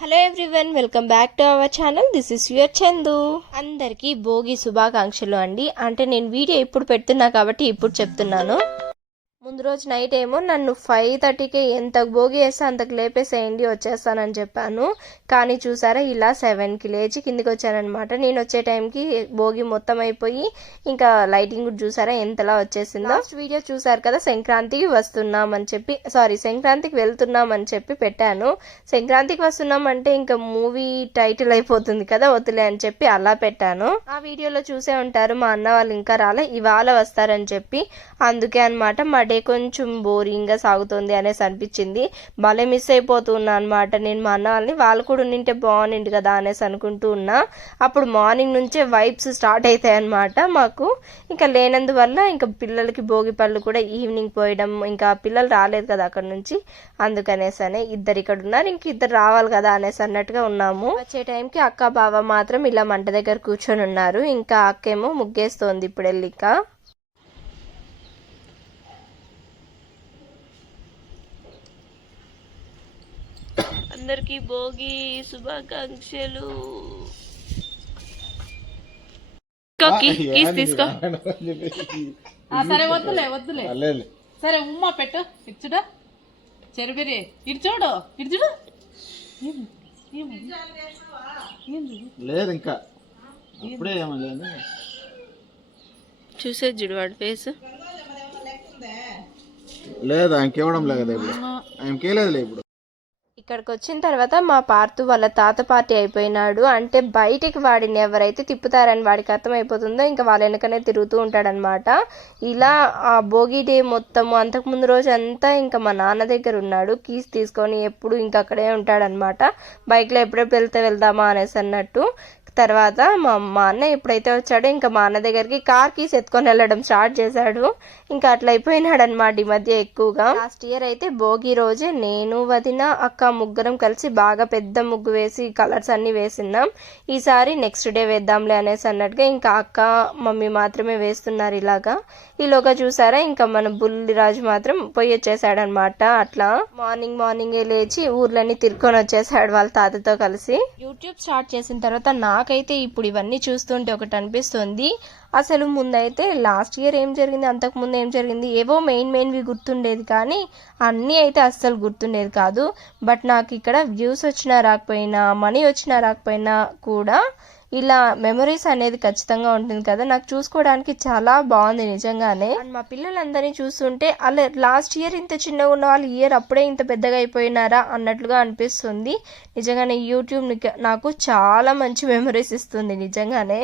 Hello everyone, welcome back to our channel. This is your Chandu. అందరికీ భోగి శుభాకాంక్షలు అండి. అంటే నేను వీడియో ఇప్పుడు పెడుతున్నా కాబట్టి ఇప్పుడు చెప్తున్నాను. ముందు రోజు నైట్ ఏమో నన్ను 5:30కి ఎంత భోగి వేస్తే అంతకు లేపేసేయండి వచ్చేస్తానని చెప్పాను. కానీ చూసారా, ఇలా 7కి లేచి కిందికి వచ్చానమాట. నేను వచ్చే టైంకి భోగి మొత్తం అయిపోయి ఇంకా లైటింగ్ కూడా చూసారా ఎంతలా వచ్చేసిందో. లాస్ట్ వీడియో చూసారు కదా, సంక్రాంతికి వస్తున్నామని చెప్పి సంక్రాంతికి వెళ్తున్నామని చెప్పి పెట్టాను. సంక్రాంతికి వస్తున్నామంటే ఇంకా మూవీ టైటిల్ అయిపోతుంది కదా, వద్దులే అని చెప్పి అలా పెట్టాను. ఆ వీడియోలో చూసే ఉంటారు, మా అన్న వాళ్ళు ఇంకా రాలే, ఇవాళ వస్తారని చెప్పి. అందుకే అనమాట మా డే కొంచెం బోరింగ్ గా సాగుతుంది అనేసి అనిపించింది. భలే మిస్ అయిపోతున్నా అనమాట నేను మా అన్న వాళ్ళని. వాళ్ళు కూడా ఉంటే బాగుంది కదా అనేసి అనుకుంటూ ఉన్నా. అప్పుడు మార్నింగ్ నుంచే వైబ్స్ స్టార్ట్ అవుతాయి అనమాట మాకు. ఇంకా లేనందువల్ల ఇంకా పిల్లలకి భోగి పళ్ళు కూడా ఈవినింగ్ పోయడం, ఇంకా పిల్లలు రాలేదు కదా అక్కడ నుంచి, అందుకనేసనే ఇద్దరు ఇక్కడ ఉన్నారు, ఇంక ఇద్దరు రావాలి కదా అనేసి అన్నట్టుగా ఉన్నాము. వచ్చే టైంకి అక్క బావ మాత్రం ఇలా మంట దగ్గర కూర్చొని ఉన్నారు. ఇంకా అక్కేమో ముగ్గేస్తోంది ఇప్పుడు వెళ్ళి. అందరికి భోగి శుభాకాంక్షలు. తీసుకో. సరే వద్దులే వద్దులే, సరే ఉమ్మా పెట్టు. ఇచ్చుడా చెరుబిరి ఇడ్చోడు ఇడ్చుడు లేదు ఇంకా అప్పుడే ఏమలేదు. చూసేది చూడు వాడి ఫేస్. లేదు ఆయనకి ఇవ్వడం లేదు ఇప్పుడు, ఆయనకి లేదు ఇప్పుడు. ఇక్కడికి వచ్చిన తర్వాత మా పార్తు వాళ్ళ తాత పార్టీ అయిపోయినాడు. అంటే బయటికి వాడిని ఎవరైతే తిప్పుతారని వాడికి అర్థమైపోతుందో ఇంకా వాళ్ళ వెనకనే తిరుగుతూ ఉంటాడనమాట. ఇలా ఆ భోగి డే మొత్తము అంతకుముందు రోజు అంతా ఇంకా మా నాన్న దగ్గర ఉన్నాడు. కీస్ తీసుకొని ఎప్పుడు ఇంకా అక్కడే ఉంటాడనమాట. బైక్లో ఎప్పుడెప్పుడు వెళ్దామా అనేసి అన్నట్టు. తర్వాత మా అన్న ఎప్పుడైతే వచ్చాడో ఇంకా మా అన్న దగ్గరికి కార్ కీస్ ఎత్తుకొని వెళ్ళడం స్టార్ట్ చేశాడు. ఇంకా అట్లా అయిపోయినాడు అనమాట ఈ మధ్య ఎక్కువగా. లాస్ట్ ఇయర్ అయితే భోగి రోజే నేను, వదిన, అక్క ముగ్గురం కలిసి బాగా పెద్ద ముగ్గు వేసి కలర్స్ అన్ని వేసినాం. ఈసారి నెక్స్ట్ డే వేద్దాంలే అనేసి అన్నట్టుగా ఇంకా అక్క మమ్మీ మాత్రమే వేస్తున్నారు ఇలాగా. ఈలోగా చూసారా ఇంకా మన బుల్లిరాజు మాత్రం పోయి వచ్చేసాడు అనమాట. అట్లా మార్నింగే లేచి ఊర్లన్నీ తిరుక్కొని వచ్చేసాడు వాళ్ళ తాతతో కలిసి. యూట్యూబ్ స్టార్ట్ చేసిన తర్వాత నాకైతే ఇప్పుడు ఇవన్నీ చూస్తుంటే ఒకటి అనిపిస్తుంది. అసలు ముందైతే లాస్ట్ ఇయర్ ఏం జరిగింది, అంతకు ముందు ఏం జరిగింది, ఏవో మెయిన్వి గుర్తుండేది కానీ అన్నీ అయితే అస్సలు గుర్తుండేది కాదు. బట్ నాకు ఇక్కడ వ్యూస్ వచ్చినా రాకపోయినా, మనీ వచ్చినా రాకపోయినా కూడా ఇలా మెమరీస్ అనేది ఖచ్చితంగా ఉంటుంది కదా. నాకు చూసుకోవడానికి చాలా బాగుంది నిజంగానే. అండ్ మా పిల్లలందరినీ చూస్తుంటే అలా లాస్ట్ ఇయర్ ఇంత చిన్నగా ఉన్న వాళ్ళు ఇయర్ అప్పుడే ఇంత పెద్దగా అయిపోయినారా అన్నట్లుగా అనిపిస్తుంది. నిజంగానే యూట్యూబ్ నాకు చాలా మంచి మెమరీస్ ఇస్తుంది నిజంగానే,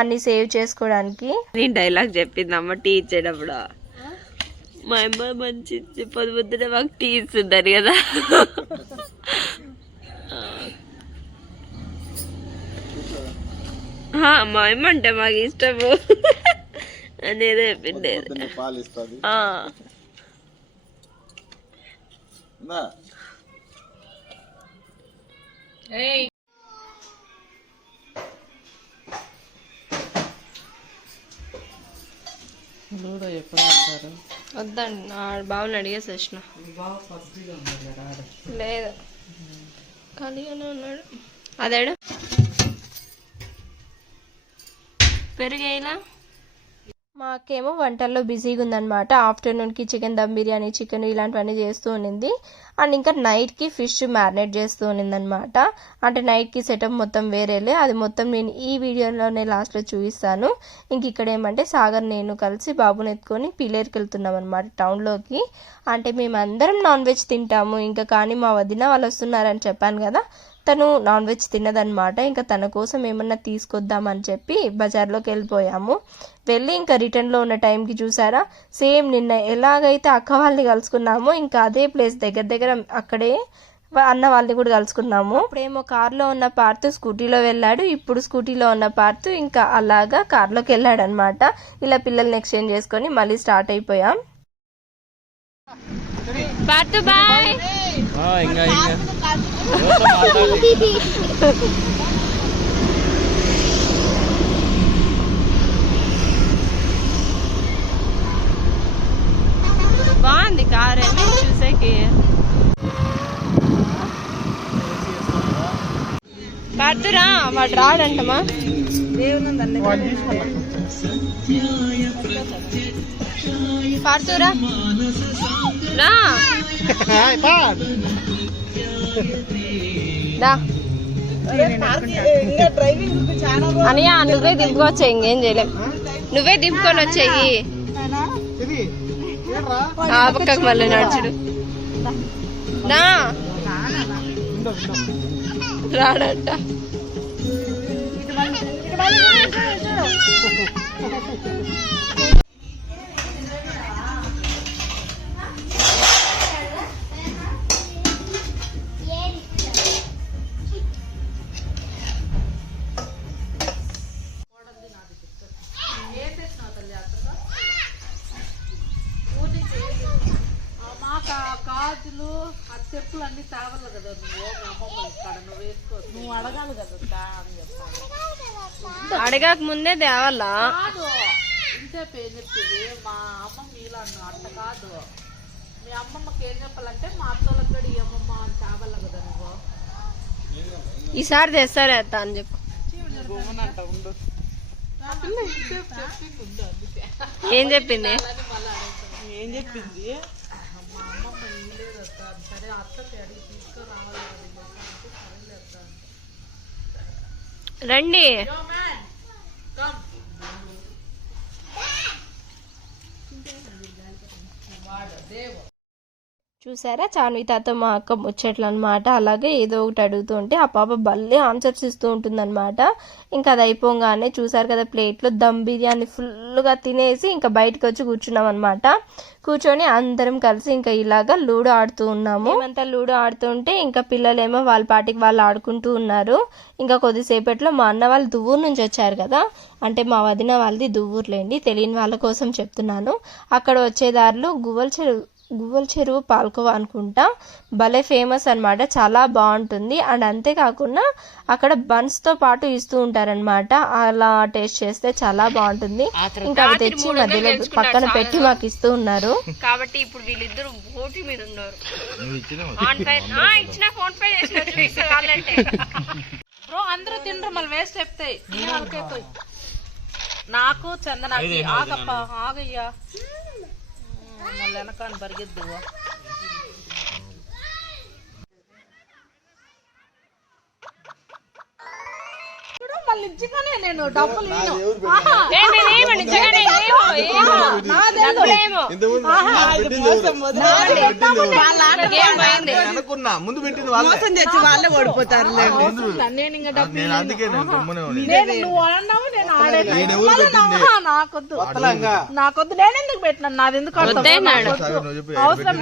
అన్ని సేవ్ చేసుకోవడానికి. నేను డైలాగ్ చెప్పింది అమ్మ టీ ఇచ్చేటప్పుడు, మా అమ్మ మంచి పొద్దునే మాకు టీ ఇస్తుందని కదా. మా అమ్మ అంటే మాకు ఇష్టము అనేది చెప్పింది. వద్దండి, బావని అడిగేసి వచ్చిన. లేదు ఖాళీగానే ఉన్నాడు. అదేడు పెరిగేలా. మాకేమో వంటల్లో బిజీగా ఉందన్నమాట. ఆఫ్టర్నూన్కి చికెన్ దమ్ బిర్యానీ, చికెన్ ఇలాంటివన్నీ చేస్తూ ఉన్నింది. అండ్ ఇంకా నైట్కి ఫిష్ మ్యారినేట్ చేస్తూ ఉన్నిందనమాట. అంటే నైట్కి సెటప్ మొత్తం వేరేలే, అది మొత్తం నేను ఈ వీడియోలోనే లాస్ట్లో చూపిస్తాను. ఇంక ఇక్కడ ఏమంటే సాగర్ నేను కలిసి బాబుని ఎత్తుకొని పిలేరుకి వెళ్తున్నాం అనమాట టౌన్లోకి. అంటే మేమందరం నాన్ వెజ్ తింటాము ఇంకా, కానీ మా వదిన వాళ్ళు వస్తున్నారని చెప్పాను కదా, తను నాన్ వెజ్ తిన్నదనమాట. ఇంకా తన కోసం ఏమన్నా తీసుకొద్దామని చెప్పి బజార్లోకి వెళ్ళిపోయాము. వెళ్ళి ఇంకా రిటర్న్లో ఉన్న టైంకి చూసారా, సేమ్ నిన్న ఎలాగైతే అక్క వాళ్ళని కలుసుకున్నామో ఇంకా అదే ప్లేస్ దగ్గర అక్కడే అన్న వాళ్ళని కూడా కలుసుకున్నాము. ఇప్పుడేమో కార్లో ఉన్న పార్తు స్కూటీలో వెళ్ళాడు, ఇప్పుడు స్కూటీలో ఉన్న పార్తు ఇంకా అలాగా కార్లోకి వెళ్ళాడు అనమాట. ఇలా పిల్లల్ని ఎక్స్చేంజ్ చేసుకొని మళ్ళీ స్టార్ట్ అయిపోయాం. పార్తు బాయ్. బాగుంది కార్ ఏమి చూసేకి. పార్తురా వాడు రాడంటమా పార్తురా రా అనియా నువ్వే దింపుకోవచ్చు ఇంకేం చేయలేం నువ్వే దింపుకొని వచ్చేయి ఆ పక్కకు మళ్ళీ నడుచుడు నా రాడంట గాజులు ఆ చెప్పులు అన్ని తేవాలి కదా నువ్వు అమ్మమ్మ ఇక్కడ నువ్వు వేసుకో నువ్వు అడగాలి కదా అని చెప్తాను అడగక ముందే తేవాలా కాదు ఇంతసేపు ఏం చెప్తుంది మా అమ్మమ్మ ఇలా అట్ట కాదు మీ అమ్మమ్మకి ఏం చెప్పాలంటే మా అత్తోళ్ళకి కూడా ఈ అమ్మమ్మ అని తేవాలి కదా నువ్వు ఈసారి తెస్తారే అత్త అని చెప్పు ఏం చెప్పింది ఏం చెప్పింది మా అమ్మమ్మ ఇల్లేదు అత్త సరే అత్తకి అడిగి తీసుకురావాలి రండి చూసారా చాన్వితాతో మా అక్క ముచ్చట్లు అనమాట. అలాగే ఏదో ఒకటి అడుగుతూ ఉంటే ఆ పాప భలే ఆన్సర్స్ ఇస్తూ ఉంటుందన్నమాట. ఇంకా అది అయిపోగానే చూసారు కదా ప్లేట్లో దమ్ బిర్యానీ ఫుల్గా తినేసి ఇంకా బయటకు వచ్చి కూర్చున్నాం అనమాట. కూర్చొని అందరం కలిసి ఇంకా ఇలాగా లూడో ఆడుతూ ఉన్నాము. మేమంతా లూడో ఆడుతుంటే ఇంకా పిల్లలేమో వాళ్ళ పాటికి వాళ్ళు ఆడుకుంటూ ఉన్నారు. ఇంకా కొద్దిసేపట్లో మా అన్న వాళ్ళు దువ్వూరు నుంచి వచ్చారు కదా, అంటే మా వదిన వాళ్ళది దువ్వూరులేండి, తెలియని వాళ్ళ కోసం చెప్తున్నాను. అక్కడ వచ్చేదారులు గువ్వల చెరువు పాల్కోవా అనుకుంటా, భలే ఫేమస్ అనమాట, చాలా బాగుంటుంది. అండ్ అంతేకాకుండా అక్కడ బన్స్తో పాటు ఇస్తూ ఉంటారనమాట, అలా టేస్ట్ చేస్తే చాలా బాగుంటుంది. ఇంకా అవి తెచ్చి మధ్యలో పక్కన పెట్టి మాకు ఇస్తూ ఉన్నారు. కాబట్టి ఇప్పుడు వీళ్ళిద్దరు బోటి మీద ఉన్నారు. బ్రో అందరూ తిండ్రు మళ్ళీ వేస్ట్ చెప్తాయి. నాకు చందనాకి ఆగప్ప ఆగయ్యా, మళ్ళీ వెనకాన్ని పరిగెద్దు. మళ్ళీ నిజంగానే నేను డబ్బులు మోసం చేసి వాళ్ళే ఓడిపోతారు. నేను ఇంకా నువ్వు అన్నావు, నేను ఆడేది నాకొద్దు, నేను ఎందుకు పెట్టినాను, నాది ఎందుకు అవసరం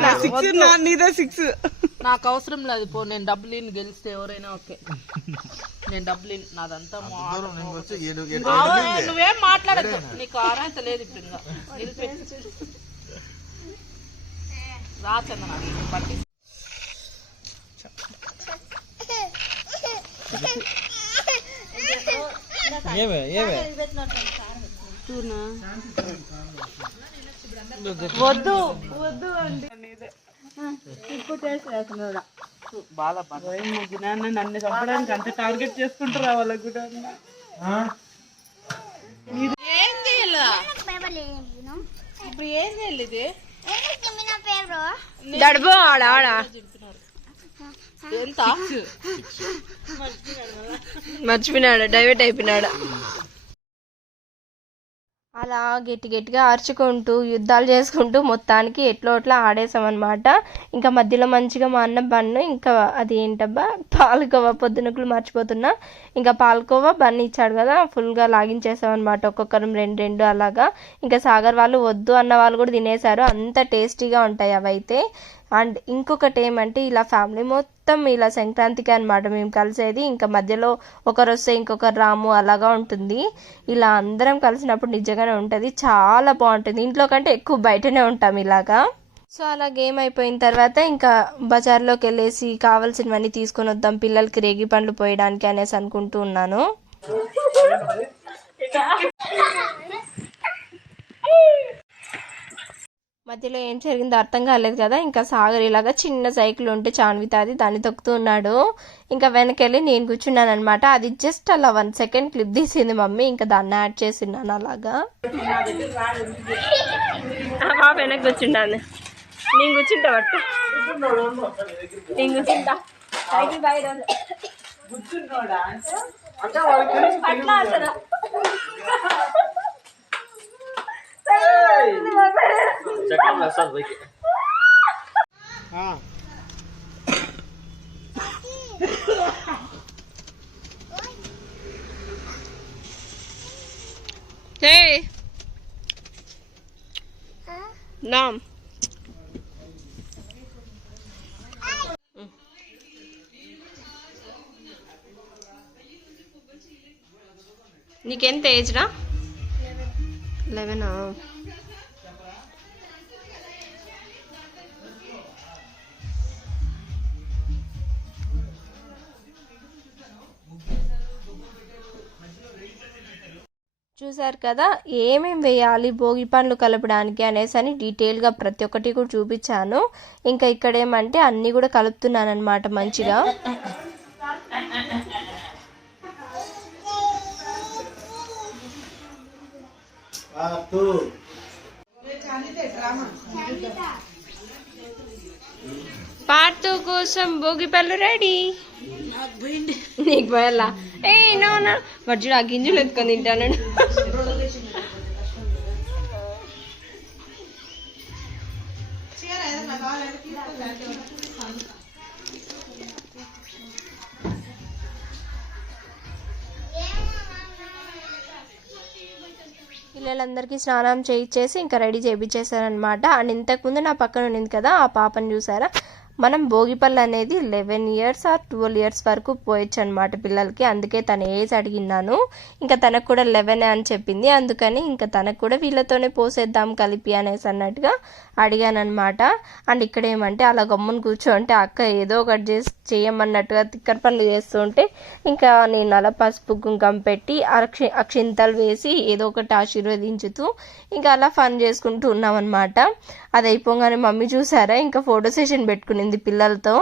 లేదు, నాకు అవసరం లేదు. పో, నేను డబ్బులు గెలిస్తే ఎవరైనా ఓకే, నేను డబ్బులు నాదంతా నువ్వేం మాట్లాడద్దు, నీకు అర్హత లేదు ఇప్పుడు. ఇంకా నిలిపెట్టి రా చందన పట్టి వద్దు వద్దు అండి. ఇప్పుడు టేస్ట్ వేస్తున్నాడు బాగా నన్ను చంపడానికి అంత టార్గెట్ చేసుకుంటారా వాళ్ళకి కూడా. ఏం చేయాలా ఇప్పుడు, ఏం చేయాలి ఇది దడుబో ఆడ ఎంత మర్చిపోయినాడు, డైవర్ట్ అయిపోయినాడు. అలా గట్టిగా అరుచుకుంటూ యుద్ధాలు చేసుకుంటూ మొత్తానికి ఎట్లా ఆడేసామన్నమాట. ఇంకా మధ్యలో మంచిగా మా అన్న బన్ను, ఇంకా అది ఏంటబ్బా పాలకోవా, పొద్దునకులు మర్చిపోతున్నా, ఇంకా పాలకోవా బన్ను ఇచ్చాడు కదా, ఫుల్గా లాగించేసామన్నమాట, ఒక్కొక్కరం రెండు అలాగా. ఇంకా సాగర్ వాళ్ళు వద్దు అన్న వాళ్ళు కూడా తినేశారు, అంత టేస్టీగా ఉంటాయి అవైతే. అండ్ ఇంకొకటి ఏమంటే ఇలా ఫ్యామిలీ మొత్తం ఇలా సంక్రాంతికి అనమాట మేము కలిసేది. ఇంకా మధ్యలో ఒకరు వస్తే ఇంకొకరు రాము అలాగా ఉంటుంది. ఇలా అందరం కలిసినప్పుడు నిజంగానే ఉంటుంది, చాలా బాగుంటుంది. ఇంట్లో కంటే ఎక్కువ బయటనే ఉంటాం ఇలాగా. సో అలా గేమ్ అయిపోయిన తర్వాత ఇంకా బజార్లోకి వెళ్ళేసి కావాల్సినవన్నీ తీసుకొని వద్దాం పిల్లలకి రేగి పండ్లు పోయడానికి అనేసి అనుకుంటూ ఉన్నాను. మధ్యలో ఏం జరిగిందో అర్థం కాలేదు కదా. ఇంకా సాగర్ ఇలాగా చిన్న సైకిల్ ఉంటే చాన్వితాది దాన్ని తొక్కుతూ ఉన్నాడు. ఇంకా వెనకెళ్ళి నేను కూర్చున్నాను అనమాట. అది జస్ట్ అలా 1 సెకండ్ క్లిప్ తీసింది మమ్మీ. ఇంకా దాన్ని యాడ్ చేసిన్నాను అలాగా. బాబు వెనక్కి కూర్చుంటాను, నేను కూర్చుంటా బట్ట నేను కూర్చుంటా సైకిల్ బాగా నామ్ నీకెంత ఏజ్ రా? 11. చూసారు కదా ఏమేం వేయాలి భోగి పండ్లు కలపడానికి అనేసి అని డీటెయిల్గా ప్రతి ఒక్కటి కూడా చూపించాను. ఇంకా ఇక్కడ ఏమంటే అన్నీ కూడా కలుపుతున్నాను అనమాట మంచిగా. పార్ట్ 2 కోసం భోగి పళ్ళు రెడీ. నీకు పోయాలా? ఏ నో వడ్జుడు ఆ గింజలు ఎత్తుకొని తింటాను. పిల్లలందరికీ స్నానం చేయించేసి ఇంకా రెడీ చేయించేసారనమాట. అండ్ ఇంతకుముందు నా పక్కన ఉన్నింది కదా ఆ పాపను చూసారా, మనం భోగిపళ్ళు అనేది 11 ఇయర్స్ ఆర్ 12 ఇయర్స్ వరకు పోయొచ్చు అనమాట పిల్లలకి. అందుకే తన ఏజ్ అడిగినాను. ఇంకా తనకు కూడా 11 అని చెప్పింది. అందుకని ఇంకా తనకు కూడా వీళ్ళతోనే పోసేద్దాం కలిపి అనేసి అన్నట్టుగా అడిగాను అనమాట. అండ్ ఇక్కడ ఏమంటే అలా గమ్మున కూర్చోంటే అక్క ఏదో ఒకటి చేయమన్నట్టుగా తిక్కర పనులు చేస్తూ ఉంటే ఇంకా నేను అలా పసుపు కుంకం పెట్టి అక్షింతలు వేసి ఏదో ఒకటి ఆశీర్వదించుతూ ఇంకా అలా ఫన్ చేసుకుంటూ ఉన్నాం అనమాట. అది అయిపోగానే మమ్మీ చూసారా ఇంకా ఫోటో సెషన్ పెట్టుకునింది పిల్లలతో.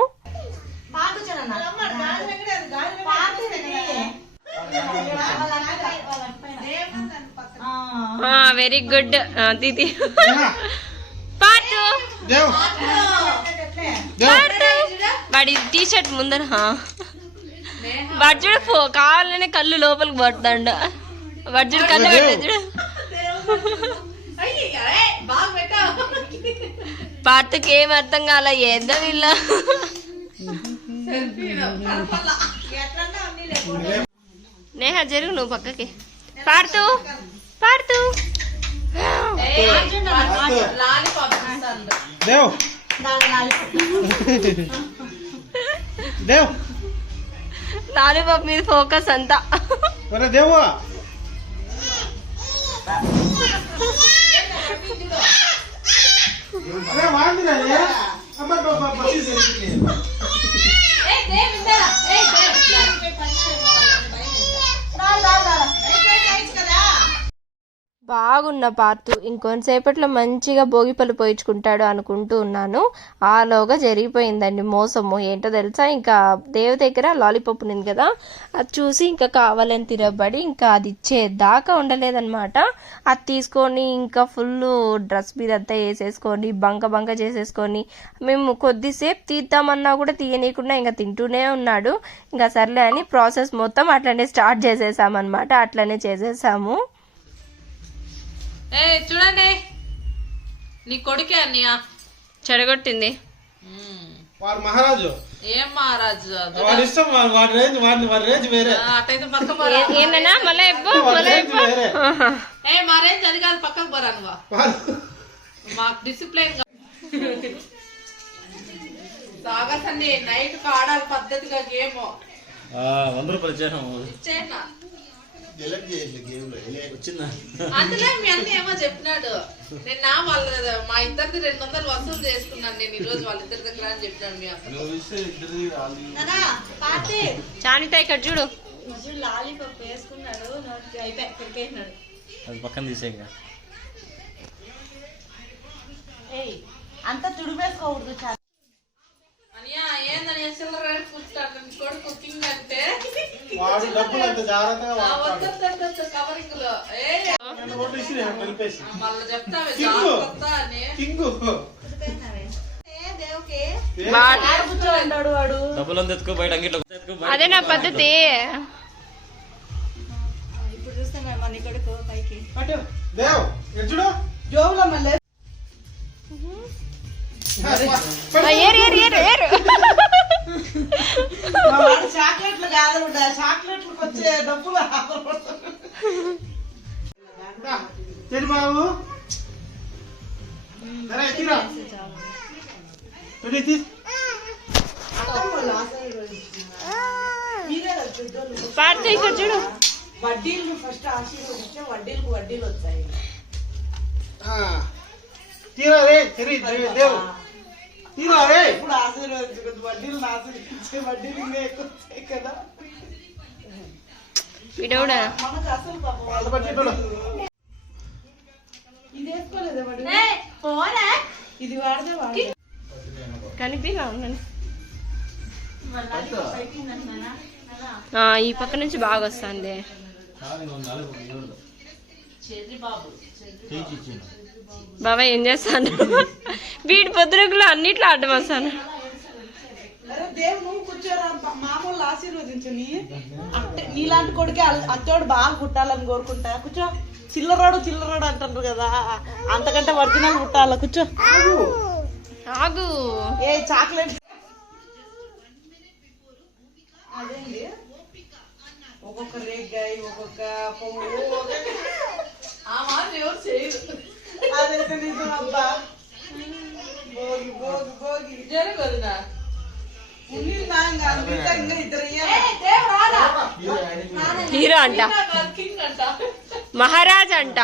వెరీ గుడ్ దీది. వాడి టీ షర్ట్ ముందర వాడు చూడ కావాలనే కళ్ళు లోపలికి పడుతాడు. వాడు చూడు కళ్ళు పెట్టాడు. పార్తకి ఏం అర్థం కాల ఏద్దా వీళ్ళ. నేహ జరుగు నువ్వు పక్కకి. పాడుతూ పాడుతూ లాలీపాప్ మీద ఫోకస్ అంతా. బాగున్న పార్తు ఇంకొంతసేపట్లో మంచిగా భోగిపళ్ళు పోయించుకుంటాడు అనుకుంటూ ఉన్నాను. ఆలోగా జరిగిపోయిందండి మోసము. ఏంటో తెలుసా, ఇంకా దేవ దగ్గర లాలీపాప్ ఉంది కదా అది చూసి ఇంకా కావాలని తిరగబడి ఇంకా అది ఇచ్చేదాకా ఉండలేదన్నమాట. అది తీసుకొని ఇంకా ఫుల్ డ్రెస్ మీద అంతా వేసేసుకొని బంక చేసేసుకొని మేము కొద్దిసేపు తీద్దామన్నా కూడా తీయనీయకుండా ఇంకా తింటూనే ఉన్నాడు. ఇంకా సర్లే అని ప్రాసెస్ మొత్తం అట్లనే స్టార్ట్ చేసేసామన్నమాట. అట్లనే చేసేసాము. చూడండి నీ కొడుకే అన్నయ్య చెడగొట్టింది. వాడు మహారాజు. ఏం మహారాజు? వాడి ఇష్టం, వాడి రేంజ్ వేరే. అటైతే ఏందన్నా మళ్ళీ మా రేంజ్ అది కాదు, పక్కకు పోరా నువ్వు. మాకు డిసిప్లైన్ సాగసండి నైట్ ఆడాలి పద్ధతిగా గేమ్. 100 రూపాయలు ఇచ్చేనా అందులో మీ అన్న ఏమో చెప్పినాడు. నేను మా ఇద్దరిది 200 వసూలు చేసుకున్నాను నేను ఈ రోజు వాళ్ళిద్దరి దగ్గర అని చెప్పినాడు మీ అన్న. చానిత ఇక్కడ చూడు లాలీపాప్ వేసుకున్నాడు అయిపోయి అది పక్కన తీసేగా. అంతా తుడిపేసుకోకూడదు చాలా. వాడు డబ్బులు అంత జాగ్రత్తగా కలిపేసి కింగు కూర్చోంటాడు వాడు. డబ్బులంతా ఎత్తుకో బయట అంగిట్లో ఎత్తుకో బయట. అదే నా పద్ధతి. దేవ్ ఎచ్చుడు జోబులో మళ్ళీ చాక్లెట్లు కాదు, చాక్లెట్లకు వచ్చే డబ్బులు చెడు బాబు తీరా పార్తీ ఇక్కడ చూడు. వడ్డీలు ఫస్ట్ ఆశీర్వదించే వడ్డీలకు వడ్డీలు వచ్చాయి. తీరా రే దేవ్ తీరా రే. ఇప్పుడు ఆశీర్వదించకూడదు, వడ్డీలు ఆశీర్వదించే వడ్డీలు ఇంకా ఎక్కువ వచ్చాయి కదా వీడవుడా మనకు అసలు పాపం ఇది వేసుకోలేదా వాడు? ఇది వాడదే వాడే కనిపిలా ఉండండి. ఈ పక్క నుంచి బాగా వస్తుంది. బాబా ఏం చేస్తాను, వీడి పొద్దునకులు అన్నిట్లో అడ్డం వస్తాను. అరే దేవు నువ్వు కూర్చోరా, మామూలు ఆశీర్వదించని. నీలాంటి కొడుకే అత్తోడు బాగా పుట్టాలని కోరుకుంటా. కూర్చో. చిల్లరాడు అంటారు కదా, అంతకంటే ఒరిజినల్ పుట్టాల. కూర్చో. ఆగు. ఏ చాక్లెట్ అదేంటి, ఒక్కొక్క రేగ్గాయ ఒక్కొక్క పువ్వు అదైతే నిజం అబ్బా. భోగి భోగి భోగి జరగదునా హీరో అంట, మహారాజ్ అంట.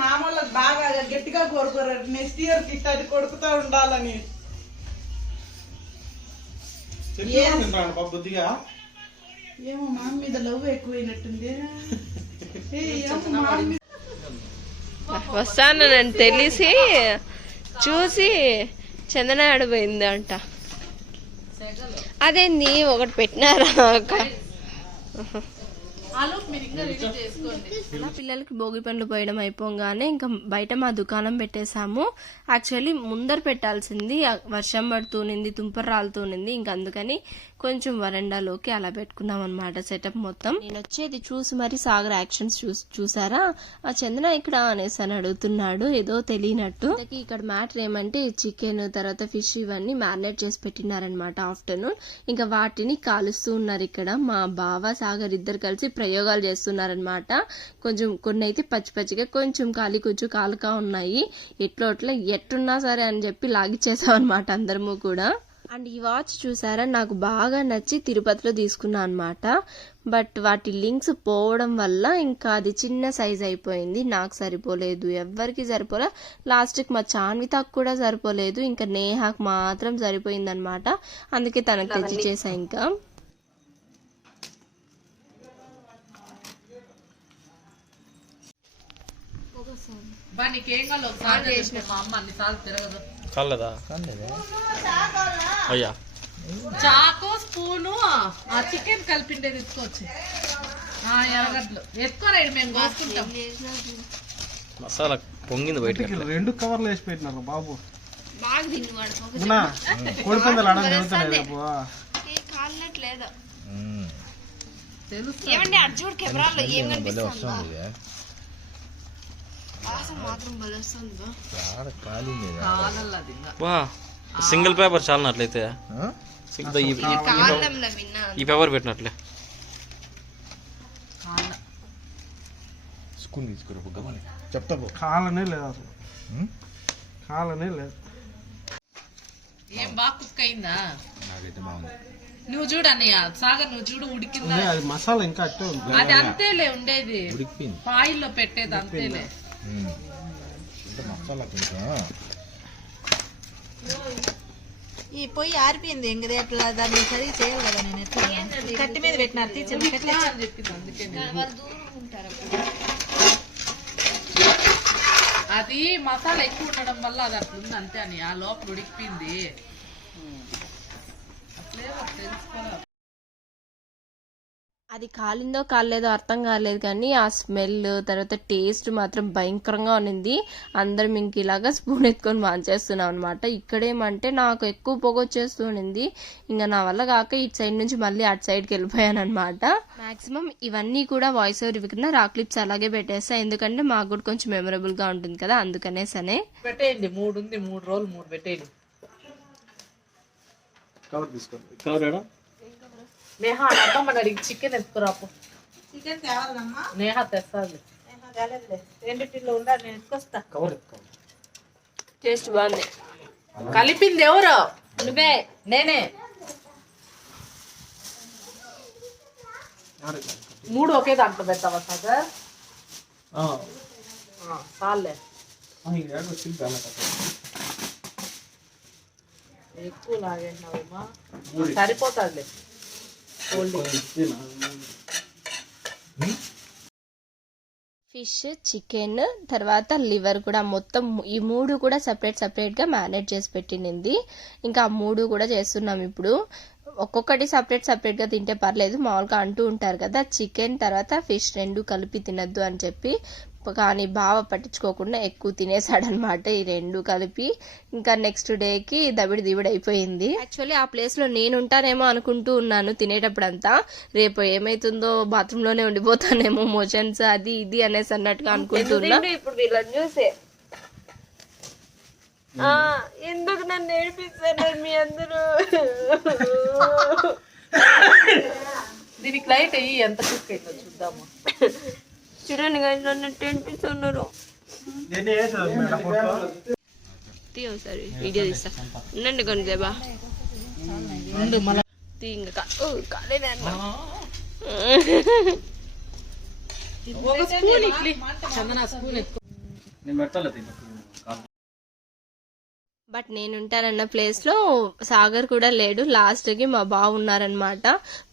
మామూలు బాగా గట్టిగా కోరుకోరు, నెక్స్ట్ ఇయర్ కి అది కొడుకుతా ఉండాలని. బుద్ధిగా ఏమో మా మీద లవ్ ఎక్కువైనట్టుంది. వస్తానని తెలిసి చూసి చందన ఆడిపోయింది అంట. అదేంది ఒకటి పెట్టినారా అలా పిల్లలకి భోగి పండ్లు పోయడం అయిపోగానే ఇంకా బయట మా దుకాణం పెట్టేశాము. యాక్చువల్లీ ముందర పెట్టాల్సింది, వర్షం పడుతూనింది, తుంపర రాలుతూనింది. ఇంకా అందుకని కొంచెం వరండాలోకి అలా పెట్టుకున్నాం అనమాట సెటప్ మొత్తం. నేను వచ్చేది చూసి మరి సాగర్ యాక్షన్స్ చూసారా, ఆ చందన ఇక్కడ అనేసి అని అడుగుతున్నాడు ఏదో తెలియనట్టు. ఇక్కడ మ్యాటర్ ఏమంటే చికెన్ తర్వాత ఫిష్ ఇవన్నీ మ్యారినేట్ చేసి పెట్టినారనమాట ఆఫ్టర్నూన్. ఇంకా వాటిని కాలుస్తూ ఉన్నారు ఇక్కడ మా బావ సాగర్ ఇద్దరు కలిసి ప్రయోగాలు చేస్తున్నారనమాట. కొంచెం కొన్ని అయితే పచ్చి పచ్చిగా, కొంచెం కొంచెం కాలుగా ఉన్నాయి. ఎట్టున్నా సరే అని చెప్పి లాగిచ్చేసాం అనమాట అందరము కూడా. అండ్ ఈ వాచ్ చూసారా, నాకు బాగా నచ్చి తిరుపతిలో తీసుకున్నా అనమాట. బట్ వాటి లింక్స్ పోవడం వల్ల ఇంకా అది చిన్న సైజ్ అయిపోయింది. నాకు సరిపోలేదు, ఎవ్వరికి సరిపోలే. లాస్ట్కి మా చాన్వితాకు కూడా సరిపోలేదు, ఇంకా నేహాకు మాత్రం సరిపోయింది అనమాట. అందుకే తనకు తెచ్చి చేసా. ఇంకా కాలేదా అయ్యా, చాకు స్పూను ఆ చికెన్ కలిపిండేది ఎత్తుకోవచ్చు. ఎర్రగడ్డలు ఎత్తుకోరాడు, మేము కోసుకుంటాం. మసాలా పొంగింది బయట. 2 కవర్లు వేసి పెట్టినారు బాబు. బాగా తిన్నవాడు కోడిపందాలు ఆడని చదువుతాను ఏమండి అర్జున్ కెమెరాలో ఏం కనిపిస్తుంది మాత్రం వా, సింగిల్ పేపర్ చాలా అట్లయితే ఈ పేపర్ పెట్టినట్లే. చెప్తా కాలనే లేదు అసలు, కాలనే లేదు. ఏం బాగా కుక్ అయిందా? నువ్వు చూడు అన్నయ్య, సాగర్ నువ్వు చూడు ఉడికిందా. అది మసాలా ఇంకా అట్టే ఉంది. అది అంతేలే ఉండేది, ఆయిల్లో పెట్టేది అంతేలే. ఈ పొయ్యి ఆరిపోయింది ఎంగదే, అట్లా దాన్ని సరిగా చేయాలి కదా. నేను ఎట్లా కట్టి మీద పెట్టినారు టీచర్ చెప్పింది, అందుకే అది మసాలా ఎక్కువ ఉండడం వల్ల అది అట్లుంది అంతే అని. ఆ లోపల ఉడికిపోయింది. అది కాలిందో కాలేదో అర్థం కాలేదు కానీ ఆ స్మెల్ తర్వాత టేస్ట్ మాత్రం భయంకరంగా ఉన్నింది. అందరం ఇంక ఇలాగా స్పూన్ ఎత్తుకొని వాంచేస్తున్నాం అనమాట. ఇక్కడేమంటే నాకు ఎక్కువ పొగ వచ్చేస్తూ ఉన్నింది. ఇంకా నా వల్ల కాక ఇటు సైడ్ నుంచి మళ్ళీ అటు సైడ్కి వెళ్ళిపోయాను అనమాట. మాక్సిమం ఇవన్నీ కూడా వాయిస్ ఓవర్ కింద రా క్లిప్స్ అలాగే పెట్టేస్తా, ఎందుకంటే మాకు కూడా కొంచెం మెమరబుల్ గా ఉంటుంది కదా, అందుకనేసనే. పెట్టేయండి. 3 ఉంది, 3 రోజులు 3 పెట్టేయండి. కవర్ తీసుకోండి. కవర్ నేహా అమ్మని అడిగి చికెన్ ఎత్తుకురాపు. చికెన్ తేవాలమ్మా. నేహా తెస్తాది. రెండిటిలో ఉండాలి, నేను ఎత్తుకొస్తా. కవర్ టేస్ట్ బాగుంది. కలిపింది ఎవరు? నువ్వే. నేనే. 3 ఒకే దాంట్లో పెడతావా సాగర్? చాలే. ఎక్కువ లాగేసినావమ్మా. సరిపోతాడులే. ఫిష్, చికెన్ తర్వాత లివర్ కూడా మొత్తం ఈ 3 కూడా సపరేట్ గా మ్యారినేట్ చేసి పెట్టింది. ఇంకా ఆ 3 కూడా చేస్తున్నాం ఇప్పుడు. ఒక్కొక్కటి సపరేట్ గా తింటే పర్లేదు, మామూలుగా అంటూ ఉంటారు కదా చికెన్ తర్వాత ఫిష్ 2 కలిపి తినద్దు అని చెప్పి. కానీ బావ పట్టించుకోకుండా ఎక్కువ తినేసాడనమాట ఈ 2 కలిపి. ఇంకా నెక్స్ట్ డేకి దబిడి అయిపోయింది. యాక్చువల్లీ ఆ ప్లేస్ లో నేను ఉంటానేమో అనుకుంటూ ఉన్నాను తినేటప్పుడంతా. రేపు ఏమైతుందో బాత్రూమ్ లోనే ఉండిపోతానేమో, మోషన్స్ అది ఇది అనేసి అన్నట్టుగా అనుకుంటున్నా. ఇప్పుడు వీళ్ళని చూసే ఎందుకు నన్ను ఏడిపిస్తారు మీ అందరూ. దీనికి లైట్ అయ్యి ఎంత కుక్ అయిందో చూద్దాము. చూడండి నన్ను ఏడిపిస్తున్నారు. ఒకసారి వీడియో తీస్తా ఉండండి కొంచెంసేపా. ఒక స్పూన్ ఇడ్లీ చందన స్పూన్ ఎక్కువ. నేను పెట్టాలి. బట్ నేను ఉంటానన్న ప్లేస్ లో సాగర్ కూడా లేడు. లాస్ట్ కి మా బావ ఉన్నారనమాట.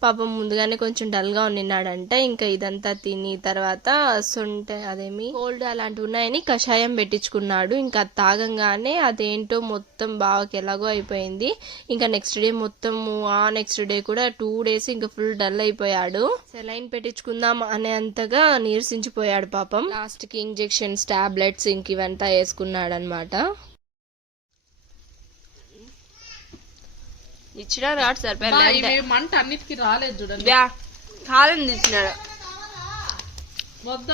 పాపం ముందుగానే కొంచెం డల్ గా ఉన్నాడంట. ఇంకా ఇదంతా తిని తర్వాత సొంట అదేమి కోల్డ్ అలాంటివి ఉన్నాయని కషాయం పెట్టించుకున్నాడు. ఇంకా తాగంగానే అదేంటో మొత్తం బావకి ఎలాగో అయిపోయింది. ఇంకా నెక్స్ట్ డే మొత్తము నెక్స్ట్ డే కూడా 2 days ఇంకా ఫుల్ డల్ అయిపోయాడు. సెలైన్ పెట్టించుకుందాం అనేంతగా నీరసించిపోయాడు పాపం. లాస్ట్ కి ఇంజెక్షన్స్, టాబ్లెట్స్ ఇంక ఇవంతా వేసుకున్నాడు అనమాట. ఇచ్చినారు కాబట్టి సరిపోయి మంట అన్నిటికీ రాలేదు చూడండి. కాలం తీసినాడు. వద్ద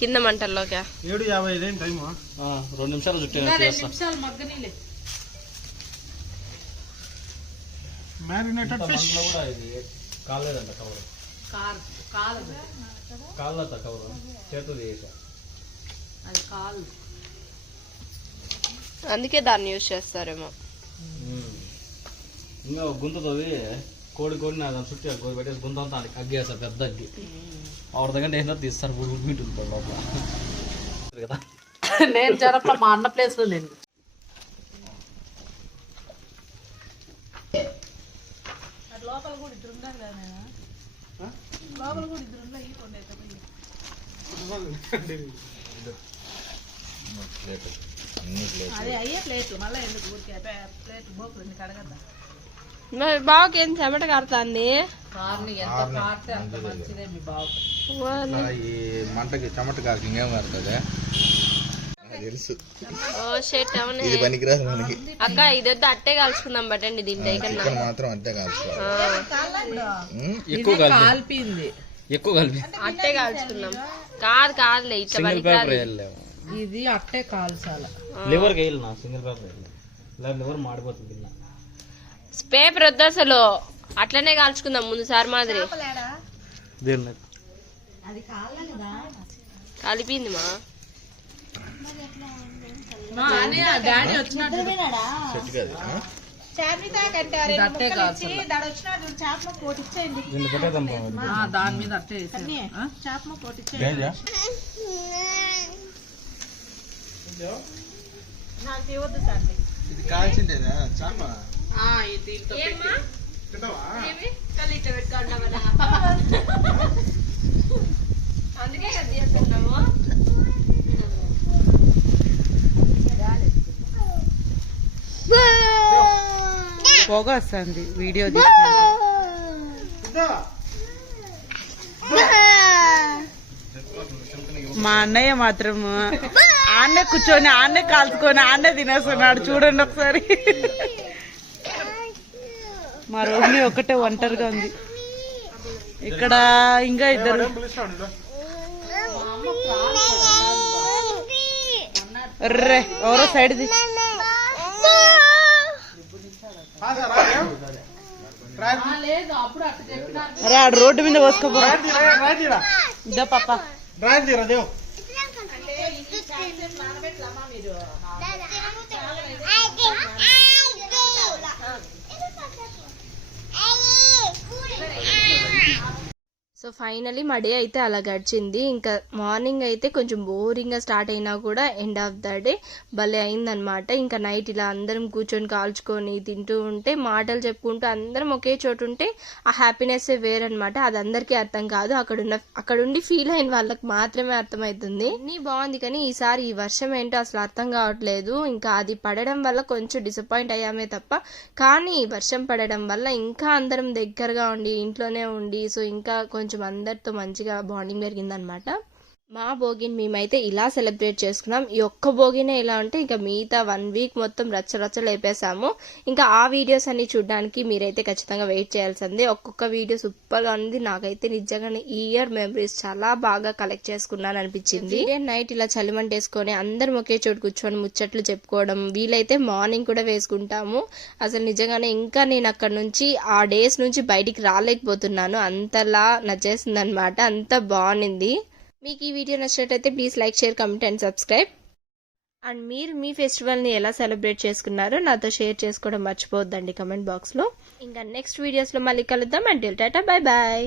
కింద మంటల్లోకి 7:55 టైం. 2 నిమిషాలు చుట్టే 2 నిమిషాలు మగ్గనీలే. మ్యారినేటెడ్ ఫిష్ కూడా ఇది కాలేదంట కవర్. కాళ్ళత కవర్ చేతు చేసా. అది కాలు. అందుకే దాన్ని యూజ్ చేస్తారేమో. ఇంకా గుంతతోది కోడి దాని చుట్టూ కోడి పెట్టేసి గుంత అంతా అగ్గేస్తారు, పెద్ద అగ్గి. ఆవిడ దగ్గర వేసినా తీస్తారు, ఉడికింటుంది లోపల కదా. నేను జరప మా అన్న ప్లేస్ లో నేను లోపల కూడా ఇద్దరు ఉన్నారు కదా. లోపల కూడా ఇద్దరు ఉన్నాయి. అదే అయ్యే ప్లేట్లు మళ్ళీ ఎందుకు ఊరికే ప్లేట్ బోకులు ఎందుకు అడగద్దా. బావకి ఏం చెమట కారుతుంది. కార్ని ఎంత కారితే అంత మంచిదే మీ బాబు. ఈ మంటకి చెమట కాకి ఇంకేం కారుతుంది తెలుసు. ఇది పనికిరాదు మనకి. అక్క ఇదొద్దు అట్టే కాల్చుకుందాం బట్టండి దీంట్లో చికెన్ మాత్రం అంతే కాల్చుకోవాలి. ఎక్కువ కాల్పింది. ఎక్కువ కలిపి అట్టే కాల్చుకుందాం. కాదులే ఇట్లా సింగిల్ పేపర్ వేయాలి. ఇది అట్టే కాల్చాల. లివర్ వేయాలి నా సింగిల్ పేపర్ వేయాలి. ఇలా లివర్ మాడిపోతుంది. పేపర్ వద్దు అసలు, అట్లనే కాల్చుకుందాం ముందు సార్ మాదిరి. కాలిపోయింది మా డాడీ వచ్చినట్టు దాని మీద అట్టే నాకు ఇవ్వద్దు సార్. ఇది కాల్చిండేదా చాప దీంతో అందుకే కదా చేస్తున్నాము. పొగ వస్తుంది వీడియో మా అన్నయ్య మాత్రం ఆన్నే కూర్చొని ఆన్నే కాల్చుకొని ఆన్నే తినేస్తున్నాడు చూడండి ఒకసారి. మా రోహిణి ఒకటే ఒంటరిగా ఉంది. ఇక్కడ ఇంకా ఇద్దరు రే ఎవరో సైడ్ది రా రోడ్డు మీద పోసుకోపోరా ఇదో పాప డ్రాయర్ తీరా దేవ్. సో ఫైనలీ మా డే అయితే అలా గడిచింది. ఇంకా మార్నింగ్ అయితే కొంచెం బోరింగ్గా స్టార్ట్ అయినా కూడా ఎండ్ ఆఫ్ ద డే భలే అయిందనమాట. ఇంకా నైట్ ఇలా అందరం కూర్చొని కాల్చుకొని తింటూ ఉంటే మాటలు చెప్పుకుంటూ అందరం ఒకే చోటు ఉంటే ఆ హ్యాపీనెస్ వేరనమాట. అది అందరికీ అర్థం కాదు, అక్కడుండి ఫీల్ అయిన వాళ్ళకి మాత్రమే అర్థమవుతుంది. అన్నీ బాగుంది కానీ ఈసారి ఈ వర్షం ఏంటో అసలు అర్థం కావట్లేదు. ఇంకా అది పడడం వల్ల కొంచెం డిసప్పాయింట్ అయ్యామే తప్ప, కానీ వర్షం పడడం వల్ల ఇంకా అందరం దగ్గరగా ఉండి ఇంట్లోనే ఉండి సో ఇంకా కొంచెం అందరితో మంచిగా బాండింగ్ పెరిగిందనమాట. మా భోగిని మేమైతే ఇలా సెలబ్రేట్ చేసుకున్నాం. ఈ ఒక్క భోగినే ఇలా ఉంటే ఇంకా మిగతా 1 వీక్ మొత్తం రచ్చ లేపేసాము. ఇంకా ఆ వీడియోస్ అన్ని చూడడానికి మీరైతే ఖచ్చితంగా వెయిట్ చేయాల్సిందే. ఒక్కొక్క వీడియో సూపర్గా ఉంది. నాకైతే నిజంగానే ఈ ఇయర్ మెమరీస్ చాలా బాగా కలెక్ట్ చేసుకున్నాను అనిపించింది. నైట్ ఇలా చలిమంటేసుకొని అందరం ఒకే చోటు కూర్చొని ముచ్చట్లు చెప్పుకోవడం, వీలైతే మార్నింగ్ కూడా వేసుకుంటాము. అసలు నిజంగానే ఇంకా నేను అక్కడ నుంచి ఆ డేస్ నుంచి బయటికి రాలేకపోతున్నాను, అంతలా నచ్చేసింది అనమాట. అంత బాగుంది. మీకు ఈ వీడియో నచ్చినట్టయితే please like, share, comment and subscribe. And మీరు మీ ఫెస్టివల్ని ఎలా సెలబ్రేట్ చేసుకున్నారో నాతో షేర్ చేసుకోవడం మర్చిపోవద్దండి కమెంట్ బాక్స్లో. ఇంకా నెక్స్ట్ వీడియోస్లో మళ్ళీ కలుద్దాం. And tata, bye bye.